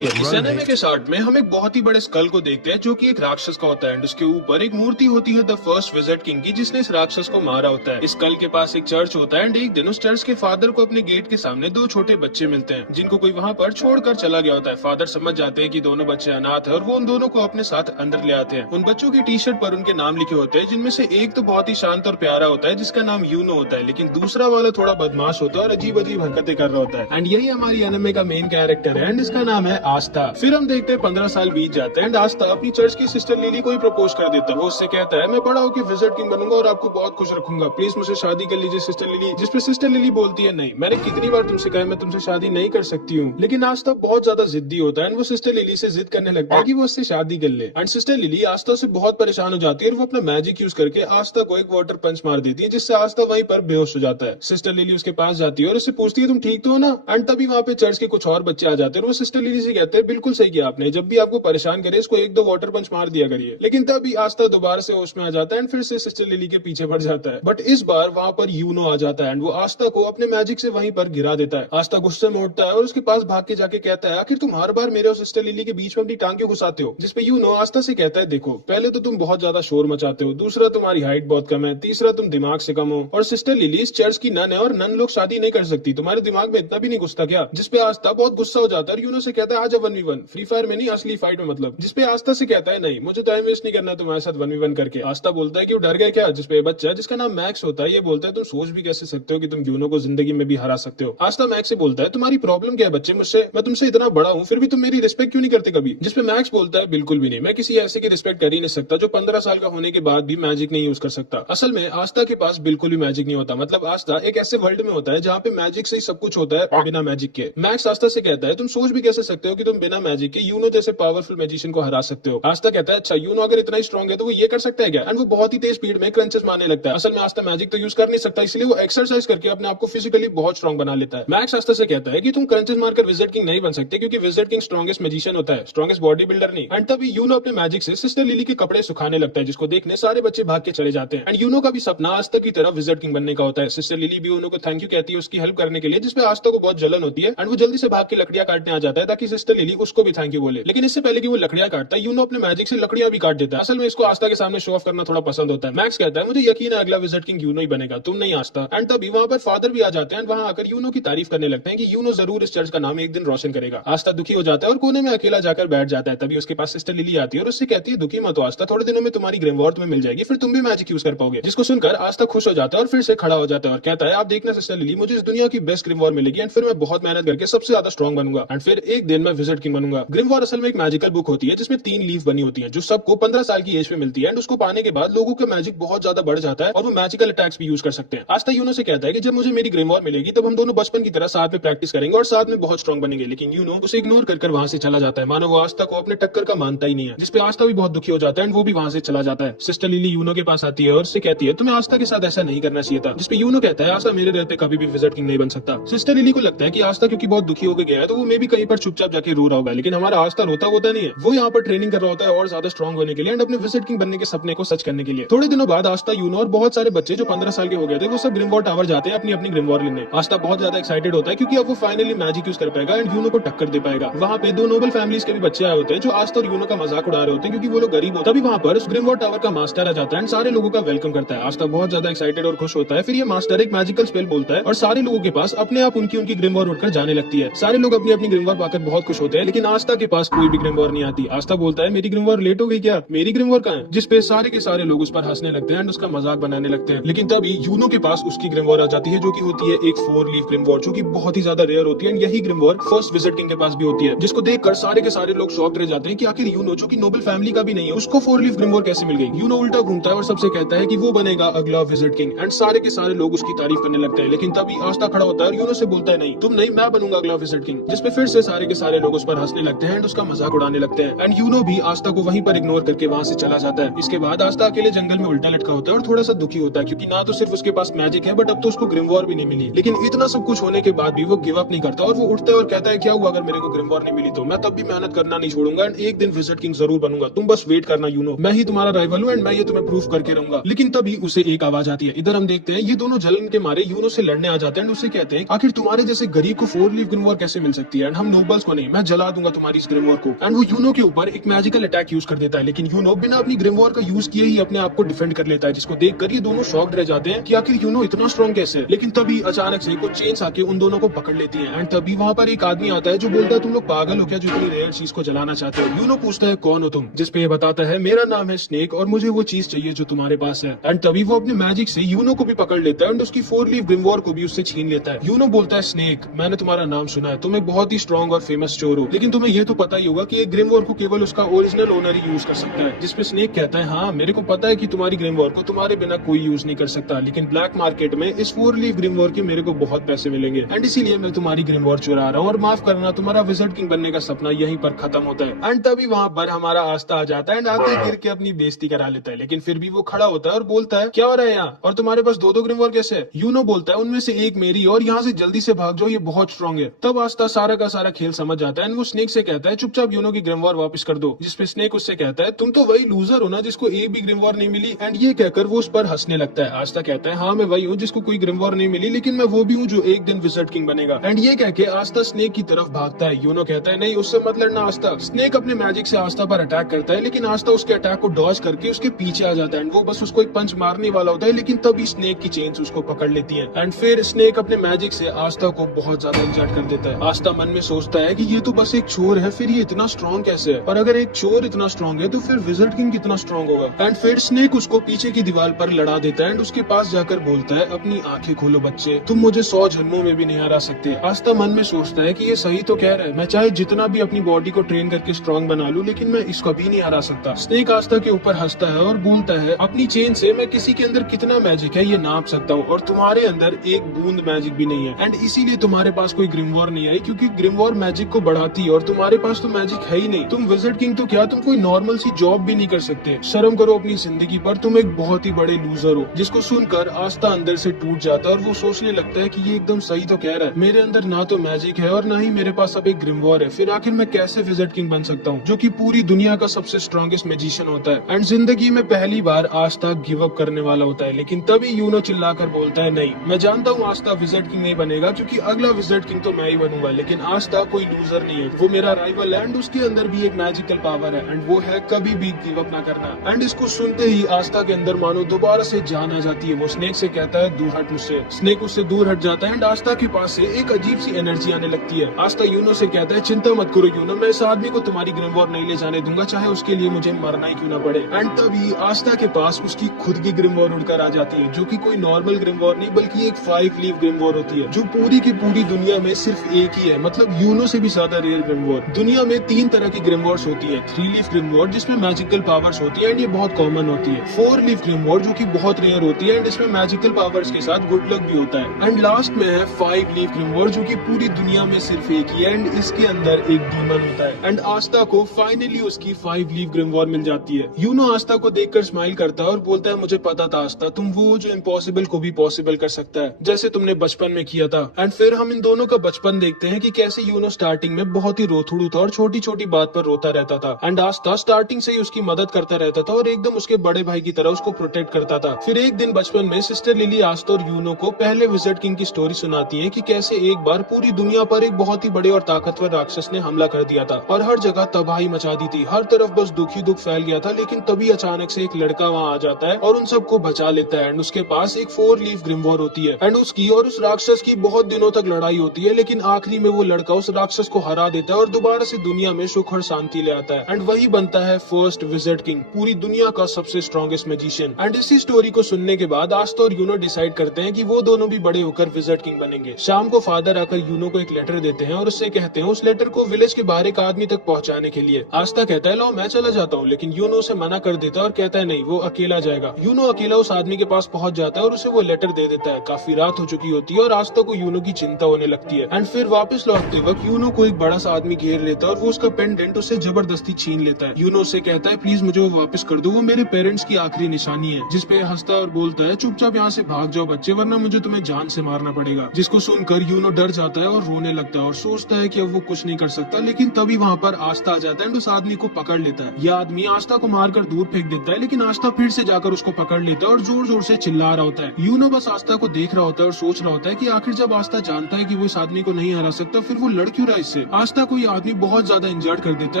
इस एनिमे के स्टार्ट में हम एक बहुत ही बड़े स्कल को देखते हैं जो कि एक राक्षस का होता है एंड उसके ऊपर एक मूर्ति होती है द फर्स्ट विजिट किंग की जिसने इस राक्षस को मारा होता है। इस स्कल के पास एक चर्च होता है एंड एक दिन उस चर्च के फादर को अपने गेट के सामने दो छोटे बच्चे मिलते हैं जिनको कोई वहाँ पर छोड़कर चला गया होता है। फादर समझ जाते हैं कि दोनों बच्चे अनाथ है और वो उन दोनों को अपने साथ अंदर ले आते हैं। उन बच्चों की टी शर्ट पर उनके नाम लिखे होते हैं जिनमें से एक तो बहुत ही शांत और प्यारा होता है जिसका नाम यूनो होता है, लेकिन दूसरा वाला थोड़ा बदमाश होता है और अजीब अजीब हरकतें कर रहा होता है। एंड यही हमारी एनिमे का मेन कैरेक्टर है एंड इसका नाम है आस्था। फिर हम देखते हैं 15 साल बीत जाते हैं एंड आस्था अपनी चर्च की सिस्टर लिली को ही प्रपोज कर देता है। वो उससे कहता है मैं बड़ा होकर विजिट किंग बनूंगा और आपको बहुत खुश रखूंगा, प्लीज मुझसे शादी कर लीजिए सिस्टर लिली। जिसपे सिस्टर लिली बोलती है नहीं, मैंने कितनी बार तुमसे कहा मैं तुमसे शादी नहीं कर सकती हूँ। लेकिन आस्था बहुत ज्यादा जिद्दी होता है एंड वो सिस्टर लिली से जिद करने लगता है कि वो उससे शादी कर ले। एंड सिस्टर लिली आस्था से बहुत परेशान हो जाती है और वो अपना मैजिक यूज करके आस्था को एक वाटर पंच मार देती है जिससे आस्था वहीं पर बेहोश हो जाता है। सिस्टर लिली उसके पास जाती है और उससे पूछती है तुम ठीक तो हो ना। एंड तभी वहाँ पे चर्च के कुछ और बच्चे आ जाते हैं और वो सिस्टर लिली से कहते हैं बिल्कुल सही किया आपने, जब भी आपको परेशान करे इसको एक दो वाटर पंच मार दिया करिए। लेकिन तभी आस्था दोबारा से होश में आ जाता है एंड फिर से सिस्टर लिली के पीछे पड़ जाता है। बट इस बार वहाँ पर यूनो आ जाता है एंड वो आस्था को अपने मैजिक से वहीं पर गिरा देता है। आस्था गुस्से में उठता है और उसके पास भाग के जाके कहता है आखिर तुम हर बार मेरे और सिस्टर लिली के बीच में अपनी टांग क्यों घुसाते हो। जिसपे यूनो आस्था से कहता है देखो पहले तो तुम बहुत ज्यादा शोर मचाते हो, दूसरा तुम्हारी हाइट बहुत कम है, तीसरा तुम दिमाग से कम हो और सिस्टर लिली इस चर्च की नन है और नन लोग शादी नहीं कर सकती, तुम्हारे दिमाग में इतना भी नहीं घुसता क्या। जिसपे आस्था बहुत गुस्सा हो जाता है और यूनो से कहता है आज 1v1 फ्री फायर में नहीं असली फाइट में मतलब। जिसपे आस्था से कहता है नहीं मुझे टाइम वेस्ट नहीं करना तुम्हारे साथ 1v1 करके। आस्था बोलता है कि वो डर गया क्या। जिसपे बच्चा जिसका नाम मैक्स होता है ये बोलता है तुम सोच भी कैसे सकते हो कि तुम यूनो को जिंदगी में भी हरा सकते हो। आस्था मैक्स से बोलता है तुम्हारी प्रॉब्लम क्या है बच्चे मुझसे, मैं तुमसे इतना बड़ा हूँ फिर भी तुम मेरी रिस्पेक्ट क्यों नहीं करते कभी। जिसपे मैक्स बोलता है बिल्कुल भी नहीं, मैं किसी ऐसे की रिस्पेक्ट कर ही नहीं सकता जो 15 साल का होने के बाद भी मैजिक नहीं यूज कर सकता। असल में आस्था के पास बिल्कुल भी मैजिक नहीं होता, मतलब आस्था एक ऐसे वर्ल्ड में होता है जहाँ पे मैजिक से ही सब कुछ होता है बिना मैजिक के। मैक्स आस्था से कहता है तुम सोच भी कैसे सकते हो कि तुम बिना मैजिक के यूनो जैसे पावरफुल मैजिशियन को हरा सकते हो। आस्था कहता है अच्छा यूनो अगर इतना ही स्ट्रॉन्ग है तो वो ये कर सकता है क्या। एंड वो बहुत ही तेज स्पीड में क्रंचेस मारने लगता है। असल में आस्था मैजिक तो यूज कर नहीं सकता इसलिए वो एक्सरसाइज करके अपने आप को फिजिकली बहुत स्ट्रॉन्ग बना लेता है। मैक्स आस्था से कहता है कि तुम क्रंचेस मारकर विजिट किंग नहीं बन सकते क्योंकि विजिट किंग स्ट्रॉन्गेस्ट मैजिशियन होता है, स्ट्रॉन्गेस्ट बॉडी बिल्डर नहीं। एंड तभी यूनो अपने मैजिक से सिस्टर लिली के कपड़े सुखाने लगता है जिसको देखने सारे बच्चे भाग के चले जाते हैं। एंड यूनो का भी सपना आस्था की तरह विजिट किंग बनने का होता है। सिस्टर लिली भी उनको थैंक यू कहती है उसकी हेल्प करने के लिए, जिसपे आस्था को बहुत जलन होती है एंड वो जल्दी से भाग के लकड़ियां काटने आ जाता है ताकि सिस्टर लिली उसको भी थैंक यू बोले। लेकिन इससे पहले कि वो लकड़ियां काटता है यूनो अपने मैजिक से लकड़ियां भी काट देता है। असल में इसको आस्था के सामने शो ऑफ करना थोड़ा पसंद होता है। मैक्स कहता है मुझे यकीन है अगला विजिट किंग यूनो ही बनेगा, तुम नहीं आस्था। एंड तभी वहाँ पर फादर भी आ जाते हैं वहाँ आकर यूनो की तारीफ करने लगते हैं कि यूनो जरूर इस चर्च का नाम एक दिन रोशन करेगा। आस्था दुखी हो जाता है और कोने में अकेला जाकर बैठ जाता है। तभी उसके पास सिस्टर लिली आती है और उससे कहती है दुखी मत हो आस्था, थोड़े दिनों में तुम्हारी ग्रिमवॉर तुम्हें मिल जाएगी, फिर तुम भी मैजिक यूज कर पाओगे। जिसको सुनकर आस्था खुश हो जाता है और फिर से खड़ा हो जाता है और कहता है आप देखना सिस्टर लिली मुझे इस दुनिया की बेस्ट ग्रिमवॉर मिलेगी एंड फिर मैं बहुत मेहनत करके सबसे ज्यादा स्ट्रॉन्ग बनूंगा एंड फिर एक दिन मैं विजिट किंग बनूंगा। ग्रिमवॉर असल में एक मैजिकल बुक होती है जिसमें 3 लीफ बनी होती है जो सबको 15 साल की एज पे मिलती है एंड उसको पाने के बाद लोगों का मैजिक बहुत ज्यादा बढ़ जाता है और वो मैजिकल अटैक्स भी यूज कर सकते हैं। आस्था यूनो से कहता है कि जब मुझे मेरी ग्रिमवॉर मिलेगी तब हम दोनों बचपन की तरह साथ में प्रैक्टिस करेंगे और साथ में बहुत स्ट्रॉन्ग बनेंगे। लेकिन यूनो उसे इग्नोर कर वहां से चला जाता है, मानो वो आस्था को अपने टक्कर का मानता ही नहीं है। जिसपे आस्था भी बहुत दुखी हो जाता है एंड वो भी वहां से चला जाता है। सिस्टर लिली यूनो के पास आती है और उससे कहती है तुम्हें आस्था के साथ ऐसा नहीं करना चाहिए था। जिसपे यूनो कहता है आस्था मेरे रहते कभी भी विजिट किंग नहीं बन सकता। सिस्टर लिली को लगता है कि आस्था क्योंकि बहुत दुखी होकर गया है तो वो मे भी कहीं पर चुपचाप जाके रो रहा होगा, लेकिन हमारा आस्था रोता होता नहीं है, वो यहाँ पर ट्रेनिंग कर रहा होता है और ज्यादा स्ट्रॉन्ग होने के लिए एंड अपने विजिट किंग बनने के सपने को सच करने के लिए। थोड़े दिनों बाद आस्था यूनो और बहुत सारे बच्चे जो 15 साल के हो गए थे वो सब ग्रिमवॉर टावर जाते हैं अपनी अपनी ग्रिमवॉर लेने। आस्था बहुत ज्यादा एक्साइटेड होता है क्योंकि अब वो फाइनली मैजिक यूज कर पाएगा एंड यूनो को टक्कर दे पाएगा। वहाँ पे 2 नोबल फैमिलीज के भी बच्चे आए होते हैं जो आस्था और यूनो का मजाक उड़ा रहे होते हैं क्योंकि वो लोग गरीब होता। तभी वहाँ पर उस ग्रिमवॉर टावर का मास्टर आ जाता है एंड सारे लोगों का वेलकम करता है। आस्था बहुत ज्यादा एक्साइटेड और खुश होता है। फिर ये मास्टर एक मैजिकल स्पेल बोलता है और सारे लोगों के पास अपने आप उनकी उनकी ग्रिमवॉर उड़कर जाने लगती है। सारे लोग अपनी अपनी ग्रिमवॉर पाकर बहुत खुश होते हैं लेकिन आस्था के पास कोई भी ग्रिमवॉर नहीं आती। आस्था बोलता है मेरी ग्रिमवॉर लेट हो गई क्या, मेरी ग्रिमवॉर कहाँ है। जिसपे सारे के सारे लोग उस पर हंसने लगते हैं एंड उसका मजाक बनाने लगते हैं। लेकिन तभी यूनो के पास उसकी ग्रिमवॉर आ जाती है जो कि होती है एक 4 लीफ ग्रिमवॉर जो कि बहुत ही ज्यादा रेयर होती है एंड यही ग्रिमवॉर फर्स्ट विजिट किंग के पास भी होती है। जिसको देखकर सारे के सारे लोग शॉक्ड रह जाते हैं कि आखिर यूनो जो कि नोबल फैमिली का भी नहीं है उसको 4 लीफ ग्रिमवॉर कैसे मिल गई। यूनो उल्टा घूमता है और सबसे कहता है कि वो बनेगा अगला विजिट किंग एंड सारे के सारे लोग उसकी तारीफ करने लगते हैं। लेकिन तभी आस्था खड़ा होता है और यूनो से बोलता है नहीं तुम नहीं, मैं बनूंगा अगला विजिट किंग। जिसपे फिर से सारे के सारे लोग उस पर हंसने लगते हैं एंड उसका मजाक उड़ाने लगते हैं एंड यूनो भी आस्था को वहीं पर इग्नोर करके वहां से चला जाता है। इसके बाद आस्था अकेले जंगल में उल्टा लटका होता है और थोड़ा सा दुखी होता है क्योंकि ना तो सिर्फ उसके पास मैजिक है बट अब तो उसको ग्रिमवॉर भी नहीं मिली। लेकिन इतना सब कुछ होने के बाद भी वो गिव अप नहीं करता और वो उठता है और कहता है क्या हुआ अगर मेरे को ग्रिमवॉर नहीं मिली तो मैं तब भी मेहनत करना नहीं छोड़ूंगा एंड एक दिन विजिट किंग जरूर बनूंगा, तुम बस वेट करना यूनो, मैं ही तुम्हारा राइवल हूँ एंड मैं ये तुम्हें प्रूफ करके रहूंगा। लेकिन तभी उसे एक आवाज आती है। इधर हम देखते हैं ये दोनों जलन के मारे यूनो से लड़ने आ जाते हैं एंड उसे कहते हैं आखिर तुम्हारे जैसे गरीब को 4 लीफ ग्रिमवॉर कैसे मिल सकती है एंड हम नोबल्स को नहीं, नहीं, मैं जला दूंगा तुम्हारी इस ग्रिमवॉर को। एंड वो यूनो के ऊपर एक मैजिकल अटैक यूज कर देता है, लेकिन यूनो बिना अपनी ग्रिमवॉर का यूज किए ही अपने आप को डिफेंड कर लेता है, जिसको देखकर ये दोनों शॉक्ड रह जाते हैं कि आखिर यूनो इतना स्ट्रॉन्ग कैसे है। लेकिन तभी अचानक से कुछ चेन्स आके उन दोनों को पकड़ लेती है। एंड तभी वहाँ पर एक आदमी आता है जो बोलता है तुम लोग पागल हो क्या जो इतनी रेयर चीज को जलाना चाहते हो। यूनो पूछता है कौन हो तुम, जिसपे ये बताता है मेरा नाम है स्नेक और मुझे वो चीज चाहिए जो तुम्हारे पास है। एंड तभी वो अपने मैजिक से यूनो को भी पकड़ लेता है एंड उसकी 4 लीफ ग्रिमवॉर को भी उससे छीन लेता है। यूनो बोलता है स्नेक, मैंने तुम्हारा नाम सुना है, तुम एक बहुत ही स्ट्रॉन्ग और फेमस चोर हो, लेकिन तुम्हें ये तो पता ही होगा कि एक ग्रिमवॉर को केवल उसका ओरिजिनल ओनर ही यूज कर सकता है। जिसपे स्नेक कहता है हाँ मेरे को पता है कि तुम्हारी ग्रिमवॉर को तुम्हारे बिना कोई यूज नहीं कर सकता, लेकिन ब्लैक मार्केट में इस 4 लीफ ग्रिमवॉर के मेरे को बहुत पैसे मिलेंगे एंड इसीलिए मैं तुम्हारी ग्रिमवॉर चुरा रहा हूँ और माफ करना तुम्हारा विज़र्ड किंग बनने का सपना यहीं पर खत्म होता है। एंड तभी वहाँ पर हमारा आस्था आ जाता है एंड आके गिर के अपनी बेइज्जती करा लेता है, लेकिन फिर भी वो खड़ा होता है और बोलता है क्या हो रहा है यहाँ, और तुम्हारे पास 2-2 ग्रिमवॉर कैसे है। यूनो बोलता है उनमें से एक मेरी और यहाँ से जल्दी से भाग जाओ, ये बहुत स्ट्रॉन्ग है। तब आस्था सारा का सारा खेल समझ जाता है एंड वो स्नेक से कहता है चुपचाप यूनो की ग्रिमवॉर वापस कर दो, जिसपे स्नेक उससे कहता है तुम तो वही लूजर हो ना जिसको एक भी ग्रिमवॉर नहीं मिली। एंड ये कहकर वो उस पर हंसने लगता है। आस्था कहता है हाँ मैं वही हूँ जिसको कोई ग्रिमवॉर नहीं मिली, लेकिन मैं वो भी हूँ जो एक दिन विज़र्ड किंग बनेगा। एंड ये कह के आस्था स्नेक की तरफ भागता है। यूनो कहता है नहीं उससे मत लड़ना आस्था। स्नेक अपने मैजिक से आस्था पर अटैक करता है, लेकिन आस्था उसके अटैक को डॉज करके उसके पीछे आ जाता है एंड वो बस उसको एक पंच मारने वाला होता है, लेकिन तभी स्नेक की चेन्स उसको पकड़ लेती है एंड फिर स्नेक अपने मैजिक से आस्था को बहुत ज्यादा इंजर्ड कर देता है। आस्था मन में सोचता है कि ये तो बस एक चोर है, फिर ये इतना स्ट्रॉन्ग कैसे है, और अगर एक चोर इतना स्ट्रॉन्ग है तो फिर विज़र्ड किंग कितना स्ट्रॉन्ग होगा। एंड फिर स्नेक उसको पीछे की दीवार पर लड़ा देता है एंड उसके पास जाकर बोलता है अपनी आंखें खोलो बच्चे, तुम मुझे 100 जन्मों में भी नहीं हरा सकते। आस्था मन में सोचता है कि ये सही तो कह रहा है, मैं चाहे जितना भी अपनी बॉडी को ट्रेन करके स्ट्रॉन्ग बना लूं, लेकिन मैं इसको भी नहीं हरा सकता। स्नेक आस्था के ऊपर हंसता है और बोलता है अपनी चेन से मैं किसी के अंदर कितना मैजिक है ये नाप सकता हूँ, और तुम्हारे अंदर एक बूंद मैजिक भी नहीं है एंड इसीलिए तुम्हारे पास कोई ग्रिमवॉर नहीं आई, क्योंकि ग्रिमवॉर मैजिक को बढ़ाती है और तुम्हारे पास तो मैजिक है ही नहीं। तुम विज़र्ड किंग तो क्या, तुम कोई नॉर्मल सी जॉब भी नहीं कर सकते। शर्म करो अपनी जिंदगी पर, तुम एक बहुत ही बड़े लूजर हो। जिसको सुनकर आस्था अंदर से टूट जाता है और वो सोचने लगता है कि ये एकदम सही तो कह रहा है, मेरे अंदर ना तो मैजिक है और ना ही मेरे पास अब एक ग्रिमवॉर है, फिर आखिर मैं कैसे विज़र्ड किंग बन सकता हूँ जो कि पूरी दुनिया का सबसे स्ट्रॉन्गेस्ट मैजिशियन होता है। एंड जिंदगी में पहली बार आस्था गिव अप करने वाला होता है, लेकिन तभी यूनो चिल्लाकर बोलता है नहीं, मैं जानता हूँ आस्था विज़र्ड किंग नहीं बनेगा क्योंकि अगला विज़र्ड किंग तो मैं ही बनूंगा, लेकिन आस्था कोई लूजर नहीं है, वो मेरा राइवल है एंड उसके अंदर भी एक मैजिकल पावर है एंड वो है कभी भी गिव अप ना करना। एंड इसको सुनते ही आस्था के अंदर मानो दोबारा से जान आ जाती है। वो स्नेक से कहता है दूर हट मुझसे। स्नेक उससे दूर हट जाता है एंड आस्था के पास से एक अजीब सी एनर्जी आने लगती है। आस्था यूनो से कहता है चिंता मत करो यूनो, मैं इस आदमी को तुम्हारी ग्रिमवॉर नहीं ले जाने दूंगा, चाहे उसके लिए मुझे मरना ही क्यों ना पड़े। एंड तभी आस्था के पास उसकी खुद की ग्रिमवॉर उड़कर आ जाती है, जो कि कोई नॉर्मल ग्रिमवॉर नहीं बल्कि एक 5 लीफ ग्रिमवॉर होती है, जो पूरी की पूरी दुनिया में सिर्फ एक ही है, मतलब यूनो से भी ज्यादा रेयर ग्रिमवॉर। दुनिया में 3 तरह की ग्रिमवॉर्स होती है, 3 लीफ ग्रिमवॉर जिसमें मैजिकल पावर्स होती है एंड ये बहुत कॉमन होती है, 4 लीफ ग्रिमवॉर जो कि बहुत रेयर होती है एंड इसमें मैजिकल पावर्स के साथ गुड लक भी होता है, एंड लास्ट में है 5 लीफ ग्रिमवॉर जो कि पूरी दुनिया में सिर्फ एक ही है एंड इसके अंदर एक डीमन होता है। एंड आस्था को फाइनली उसकी 5 लीफ ग्रिमवॉर मिल जाती है। यूनो आस्था को देखकर स्माइल करता है और बोलता है मुझे पता था आस्था, तुम वो जो इम्पॉसिबल को भी पॉसिबल कर सकता है, जैसे तुमने बचपन में किया था। एंड फिर हम इन दोनों का बचपन देखते हैं कि कैसे यूनो स्टार्टिंग में बहुत ही रोथड़ू था और छोटी छोटी बात पर रोता रहता था एंड आस्था स्टार्टिंग से ही उसकी मदद करता रहता था और एकदम उसके बड़े भाई की तरह उसको प्रोटेक्ट करता था। फिर एक दिन बचपन में सिस्टर लिली आस्था और यूनो को पहले विज़र्ड किंग की स्टोरी सुनाती है कि कैसे एक बार पूरी दुनिया पर एक बहुत ही बड़े और ताकतवर राक्षस ने हमला कर दिया था और हर जगह तबाही मचा दी थी, हर तरफ बस दुख ही दुख फैल गया था। लेकिन तभी अचानक से एक लड़का वहाँ आ जाता है और उन सबको बचा लेता है एंड उसके पास एक 4 लीफ ग्रिमवॉर होती है एंड उसकी और उस राक्षस की बहुत दिनों तक लड़ाई होती है, लेकिन आखिरी में वो लड़का उस राक्षस को हरा देता है और दोबारा से दुनिया में सुख और शांति ले आता है एंड वही बनता है फर्स्ट विज़र्ड किंग, पूरी दुनिया का सबसे स्ट्रॉन्गेस्ट मैजिशियन। एंड इसी स्टोरी को सुनने के बाद आस्था और यूनो डिसाइड करते हैं कि वो दोनों भी बड़े होकर विज़र्ड किंग बनेंगे। शाम को फादर आकर यूनो को एक लेटर देते हैं और उससे कहते हैं उस लेटर को विलेज के बाहर एक आदमी तक पहुंचाने के लिए। आस्था कहता है लो मैं चला जाता हूँ, लेकिन यूनो उसे मना कर देता है और कहता है नहीं वो अकेला जाएगा। यूनो अकेला उस आदमी के पास पहुंच जाता है और उसे वो लेटर दे देता है। काफी रात हो चुकी होती है और आस्था को यूनो की चिंता होने लगती है एंड फिर वापस लौटते वक्त यूनो को एक बड़ा सा आदमी घेर लेता है और वो उसका पेंडेंट उससे जबरदस्ती छीन लेता है। यूनो उससे कहता है प्लीज मुझे वो वापस कर दो, वो मेरे पेरेंट्स की आखिरी निशानी है। जिसपे हंसता और बोलता है चुपचाप यहाँ से भाग जाओ बच्चे, वरना मुझे तुम्हें जान से मारना पड़ेगा। जिसको सुनकर यूनो डर जाता है और रोने लगता है और सोचता है कि अब वो कुछ नहीं कर सकता, लेकिन तभी वहाँ पर आस्था आ जाता है एंड उस आदमी को पकड़ लेता है। यह आदमी आस्था को मारकर दूर फेंक देता है, लेकिन आस्था फिर से जाकर उसको पकड़ लेता है और जोर जोर से चिल्ला रहा होता है। यूनो बस आस्था को देख रहा होता है और सोच रहा होता है कि आखिर जब आस्था जानता है कि वो इस आदमी को नहीं हरा सकता, फिर वो लड़ क्यों रहा है इससे। से। आस्था को ये आदमी बहुत ज्यादा इंजर्ड कर देता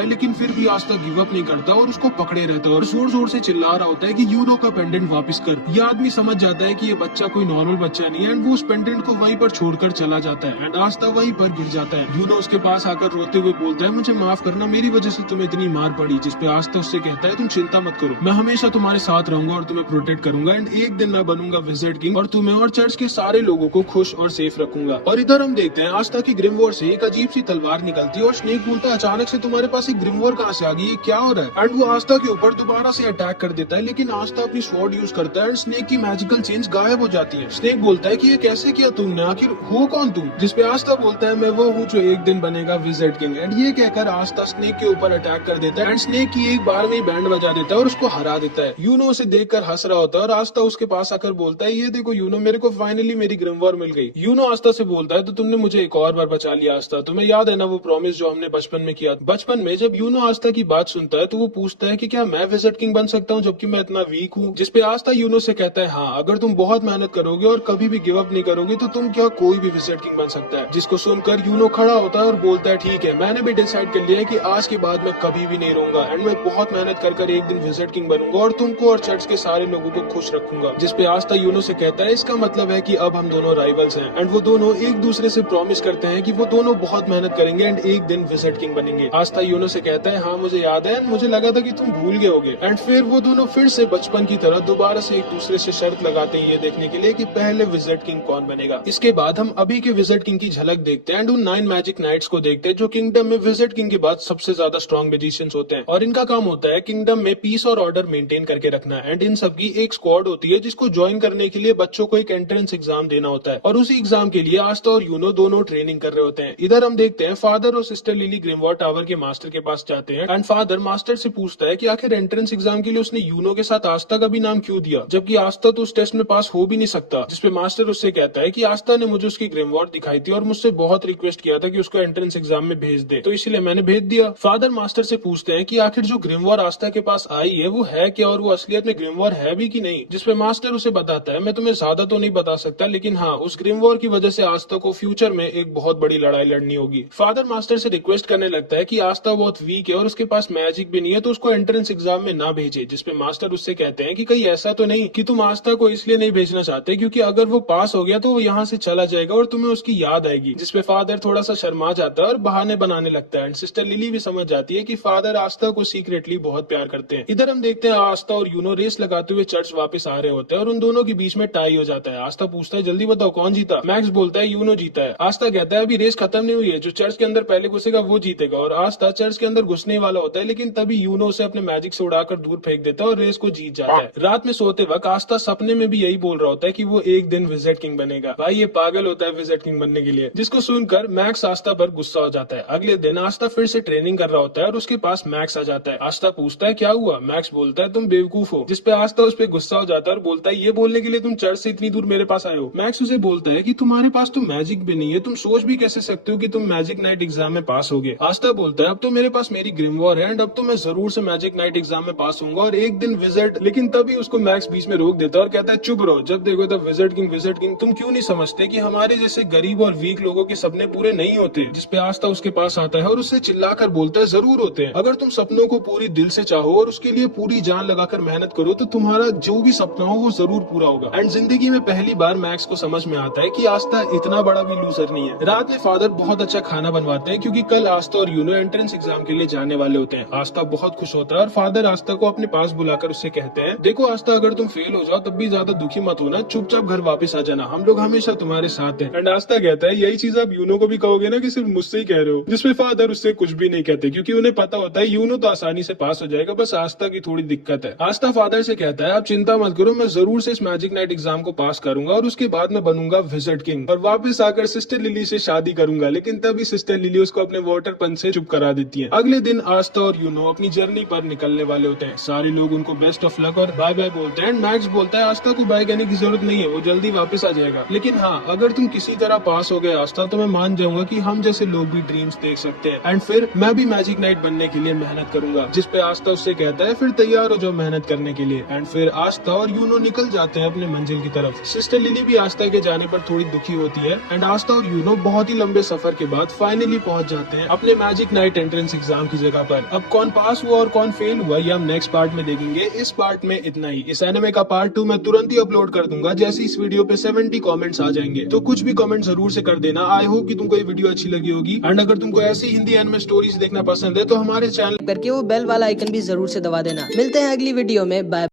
है, लेकिन फिर भी आस्था गिव अप नहीं करता और उसको पकड़े रहता है और जोर जोर से चिल्ला रहा होता है कि यूनो का पेंडेंट वापस कर। ये आदमी समझ जाता है कि ये बच्चा कोई नॉर्मल बच्चा नहीं है एंड वो उस पेंडेंट को वहीं पर छोड़कर चला जाता है एंड आस्था वहीं पर गिर जाता है। यूनो उसके पास आकर रोते हुए बोलता है, मुझे माफ करना, मेरी वजह से तुम्हें इतनी मार पड़ी। जिसपे आस्था उससे कहता है, तुम चिंता मत करो, मैं हमेशा तुम्हारे साथ रहूंगा और तुम्हें प्रोटेक्ट करूंगा एंड एक दिन मैं बनूंगा विज़र्ड किंग और तुम्हें और चर्च के सारे लोगों को खुश और सेफ रखूंगा। और इधर हम देखते हैं आस्था की ग्रिमवॉर से एक अजीब सी तलवार निकलती है और स्नेक बोलता है, अचानक से तुम्हारे पास एक ग्रिमवॉर कहाँ से आ गई, ये क्या हो रहा है? एंड वो आस्था के ऊपर दोबारा से अटैक कर देता है, लेकिन आस्था अपनी स्वॉर्ड यूज करता है एंड स्नेक की मैजिकल चेंज गायब हो जाती है। स्नेक बोलता है कि ये कैसे किया तुमने, आखिर हो कौन तुम? जिसपे आस्था बोलता है, मैं वो हूँ जो एक दिन बनेगा विज़र्ड किंग। एंड ये कहकर आस्था स्नेक के ऊपर अटैक कर देता है एंड स्नेक की एक बार में बैंड बजा देता है और उसको हरा देता है। यूनो उसे देखकर हंस रहा होता है और आस्था उसके पास आकर बोलता है, ये देखो यूनो, मेरे को फाइनली मेरी ग्रिमवॉर मिल गई। यूनो आस्था से बोलता है, तो तुमने मुझे एक और बार बचा लिया आस्था, तुम्हें याद है ना वो प्रॉमिस जो हमने बचपन में किया? बचपन में जब यूनो आस्था की बात सुनता है तो वो पूछता है कि क्या मैं विज़र्ड किंग बन सकता हूँ जबकि मैं इतना वीक हूँ? जिसपे आस्था यूनो से कहता है, हाँ, अगर तुम बहुत मेहनत करोगे और कभी भी गिव अप नहीं करोगे तो तुम क्या कोई भी विज़र्ड किंग बन सकता है। जिसको सुनकर यूनो खड़ा होता है और बोलता है, ठीक है, मैंने भी डिसाइड कर लिया है कि आज के बाद मैं कभी भी नहीं रहूंगा एंड मैं बहुत मेहनत कर एक दिन विज़र्ड किंग बनूंगा और तुमको और चर्च के सारे लोगों को खुश रखूंगा। जिसपे आस्था यूनो से कहता है, इसका मतलब है कि अब हम दोनों राइवल्स हैं। एंड वो दोनों एक दूसरे से प्रॉमिस करते हैं कि वो दोनों बहुत मेहनत करेंगे एंड एक दिन विज़र्ड किंग बनेंगे। आस्था यूनो से कहता है, हाँ मुझे याद है, मुझे लगा था कि तुम भूल गए होगे। एंड फिर वो दोनों फिर से बचपन की तरह दोबारा से एक दूसरे से शर्त लगाते हैं ये देखने के लिए कि पहले विज़र्ड किंग कौन बनेगा। इसके बाद हम अभी के विज़र्ड किंग की झलक देखते हैं एंड उन 9 मैजिक नाइट्स को देखते हैं जो किंगडम में विज़र्ड किंग के बाद सबसे ज्यादा स्ट्रॉन्ग मैजिशियंस होते हैं और इनका काम होता है किंगडम में पीस और ऑर्डर मेंटेन करके रखना। एंड इन सबकी एक स्क्वाड होती है जिसको ज्वाइन करने के लिए बच्चों को एक एंट्रेंस एग्जाम देना होता है और उसी एग्जाम के लिए आस्था और यूनो दोनों ट्रेनिंग कर रहे होते हैं। इधर हम देखते हैं फादर और सिस्टर लिली ग्रिमवॉर टावर के मास्टर के पास जाते हैं एंड फादर मास्टर से पूछता है कि आखिर एंट्रेंस एग्जाम के लिए उसने यूनो के साथ आस्था का भी नाम क्यों दिया, जबकि आस्था तो उस टेस्ट में पास हो भी नहीं सकता। जिसपे मास्टर उससे कहता है कि आस्था ने मुझे उसकी ग्रिमवॉर दिखाई थी और मुझसे बहुत रिक्वेस्ट किया था कि उसको एंट्रेंस एग्जाम में भेज दे, तो इसलिए मैंने भेज दिया। फादर मास्टर से पूछते हैं कि आखिर जो ग्रिमवॉर आस्था के पास आई है वो है क्या और वो असलियत में ग्रिमवॉर है भी कि नहीं। जिसपे मास्टर उसे बताता है, मैं तुम्हें ज्यादा तो नहीं बता सकता, लेकिन हाँ, उस ग्रिमवॉर की वजह से आस्था को फ्यूचर में एक बहुत बड़ी लड़ाई लड़नी होगी। फादर मास्टर से रिक्वेस्ट करने लगता है कि आस्था बहुत वीक है और उसके पास मैजिक भी नहीं है, तो उसको एंट्रेंस एग्जाम में ना भेजे। जिसपे मास्टर उससे कहते हैं कि कहीं ऐसा तो नहीं कि तुम आस्था को इसलिए नहीं भेजना चाहते क्योंकि अगर वो पास हो गया तो वो यहाँ से चला जाएगा और तुम्हें उसकी याद आएगी। जिसपे फादर थोड़ा सा शर्मा जाता है और बहाने बनाने लगता है एंड सिस्टर लिली भी समझ जाती है कि फादर आस्था को सीक्रेटली बहुत प्यार करते हैं। इधर हम देखते हैं आस्था और यूनो रेस लगाते हुए चर्च वापस आ रहे होते हैं और उन दोनों के बीच में टाई हो जाता है। आस्था पूछता है, जल्दी बताओ कौन जीता? मैक्स बोलता है, यूनो जीता है। आस्था कहता है, अभी रेस खत्म नहीं हुई है, जो चर्च के अंदर पहले घुसेगा वो जीतेगा। और आस्था चर्च के अंदर घुसने वाला होता है, लेकिन तभी यूनो उसे अपने मैजिक से उड़ाकर दूर फेंक देता है और रेस को जीत जाता है। रात में सोते वक्त आस्था सपने में भी यही बोल रहा होता है कि वो एक दिन विज़र्ड किंग बनेगा। भाई ये पागल होता है विज़र्ड किंग बनने के लिए। जिसको सुनकर मैक्स आस्था पर गुस्सा हो जाता है। अगले दिन आस्था फिर से ट्रेनिंग कर रहा होता है और उसके पास मैक्स आ जाता है। आस्था पूछता है, क्या हुआ? मैक्स बोलता है, तुम बेवकूफ हो। जिसपे आस्था उस पर गुस्सा हो जाता है और बोलता है, ये बोलने के लिए तुम चर्च से इतनी दूर मेरे पास आए हो? मैक्स उसे बोलता है कि तुम्हारे पास तो मैजिक भी नहीं है, तुम सोच भी कैसे सकते हो कि तुम मैजिक नाइट एग्जाम में पास होगे। आस्था बोलता है, अब तो मेरे पास मेरी ग्रिमवॉर है एंड अब तो मैं जरूर से मैजिक नाइट एग्जाम में पास होऊंगा और एक दिन विज़र्ड। लेकिन तभी उसको मैक्स बीच में रोक देता है और कहता है, चुप रहो, जब देखो तब विज़र्ड किंग विज़र्ड किंग। तुम क्यों नहीं समझते कि हमारे जैसे गरीब और वीक लोगों के सपने पूरे नहीं होते? जिसपे आस्था उसके पास आता है और उससे चिल्लाकर बोलता है, जरूर होते हैं। अगर तुम सपनों को पूरी दिल से चाहो और उसके लिए पूरी जान लगाकर मेहनत करो तो तुम्हारा जो भी सपना हो वो जरूर पूरा होगा। एंड जिंदगी में पहली बार मैक्स को समझ में आता है कि आस्था इतना बड़ा भी लूजर नहीं है। रात में फादर बहुत अच्छा खाना बनवाते हैं क्योंकि कल आस्था और यूनो एंट्रेंस एग्जाम के लिए जाने वाले होते हैं। आस्था बहुत खुश होता है और फादर आस्था को अपने पास बुलाकर उससे कहते हैं, देखो आस्था, अगर तुम फेल हो जाओ तब भी ज्यादा दुखी मत होना, चुपचाप घर वापस आ जाना, हम लोग हमेशा तुम्हारे साथ हैं। एंड आस्था कहता है, यही चीज आप यूनो को भी कहोगे ना कि सिर्फ मुझसे ही कह रहे हो? जिसमें फादर उससे कुछ भी नहीं कहते क्योंकि उन्हें पता होता है यूनो तो आसानी से पास हो जाएगा, बस आस्था की थोड़ी दिक्कत है। आस्था फादर से कहता है, आप चिंता मत करो, मैं जरूर से इस मैजिक नाइट एग्जाम को पास करूंगा और उसके बाद मैं बनूंगा विज़र्ड किंग और वापस आकर सिस्टर लिली से शादी करूंगा। लेकिन तभी सिस्टर लिली उसको अपने वाटर पंच से चुप करा देती है। अगले दिन आस्था और यूनो अपनी जर्नी पर निकलने वाले होते हैं। सारे लोग उनको बेस्ट ऑफ लक और बाय बाय बोलते हैं। मैक्स बोलता है, आस्था को बाय कहने की जरूरत नहीं है, वो जल्दी वापस आ जाएगा। लेकिन हाँ, अगर तुम किसी तरह पास हो गए आस्था, तो मैं मान जाऊंगा कि हम जैसे लोग भी ड्रीम्स देख सकते हैं एंड फिर मैं भी मैजिक नाइट बनने के लिए मेहनत करूंगा। जिसपे आस्था उससे कहता है, फिर तैयार हो जाओ मेहनत करने के लिए। एंड फिर आस्था और यूनो निकल जाते हैं अपने मंजिल की तरफ। सिस्टर लिली भी आस्था के जाने पर थोड़ी दुखी होती है एंड आस्था और यूनो बहुत ही लंबे सफर के बाद फाइनली पहुंच जाते हैं अपने मैजिक नाइट एंट्रेंस एग्जाम की जगह पर। अब कौन पास हुआ और कौन फेल हुआ ये हम नेक्स्ट पार्ट में देखेंगे। इस पार्ट में इतना ही। इस एनिमे का पार्ट 2 मैं तुरंत ही अपलोड कर दूंगा जैसे इस वीडियो पे 70 कमेंट्स आ जाएंगे, तो कुछ भी कमेंट जरूर से कर देना। आई होप कि तुमको ये वीडियो अच्छी लगी होगी। एंड अगर तुमको ऐसी हिंदी एनिमे स्टोरीज देखना पसंद है तो हमारे चैनल करके वो बेल वाला आइकन भी जरूर से दबा देना। मिलते हैं अगली वीडियो में। बाय।